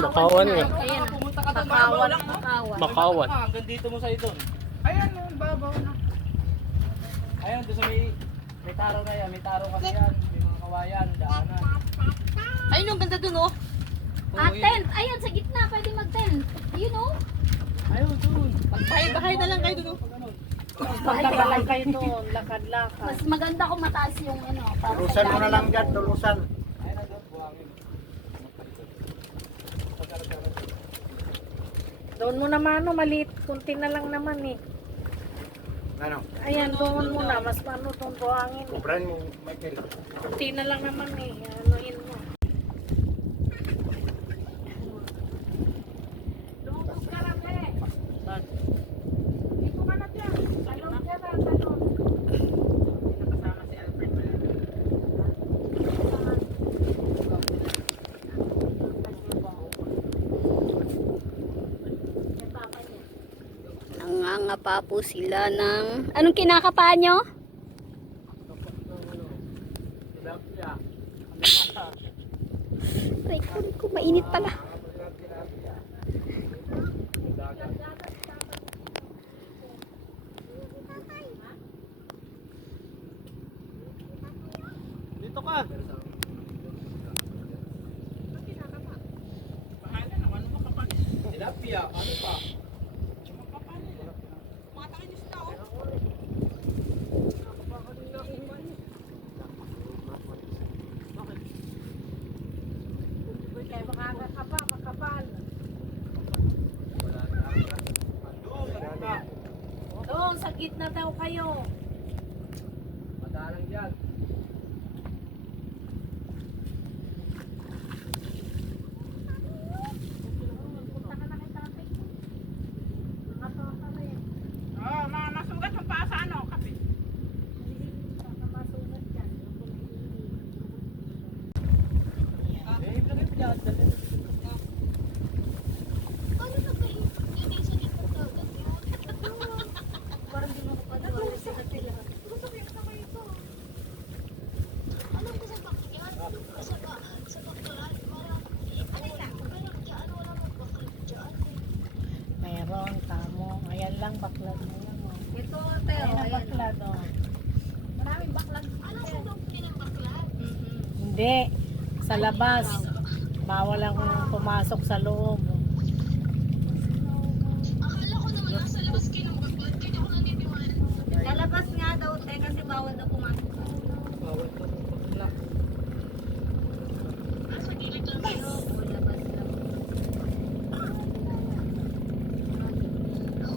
Makawan nga. Ayan. Pumunta ka doon, Makawan. lang. Makawan. Makawan. Hanggang dito mo sa idon. Ayan, babaw na. Ayan, doon sa may taro na yan. May taro kasi yan. May mga kawayan, daanan. Ayun, ang ganda dun, oh. Tent. Ayun, sa gitna. Pwede mag-tent. You know? Ayun, doon. Bahay-bahay na lang kayo dun, oh. Magdala lang kayo doon, lakad-lakad. Mas maganda kung mataas yung ano. para sa Tulusan mo na ilalim. lang dyan, tulusan. Ayan na doon, buhangin. Doon mo naman, ano, maliit. Kunti na lang naman eh. Ano? Ayan, doon mo na. Mas paano doon buhangin. Kubrahin mo, Michael. Kunti na lang naman eh. Anuhin mo. Lumabas ka lang eh. Dito ka na dyan. Talon ka na, talon. Nakasama si Alfred ba yan? Nangangapa po sila ng... Anong kinakapaan nyo? Tilapia. Record ko, mainit pala. Dito ka. Tilapia, ano pa? Kaya makakapa, makapal. Doon, sa gitna daw kayo. Madalang dyan. Masugat ang paa sa ano, kape. Meron, tamo. Ayan lang, baklag mo lang. Oh. Ito, Teo. Ayan ang Ayan. baklag. Oh. Maraming baklag. Hindi. Sa labas. Bawal ang pumasok sa loob. Lalabas nga daw, te, kasi bawal daw pumasok. Bawal to. Bakla.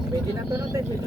Pwede na to, no, Ted?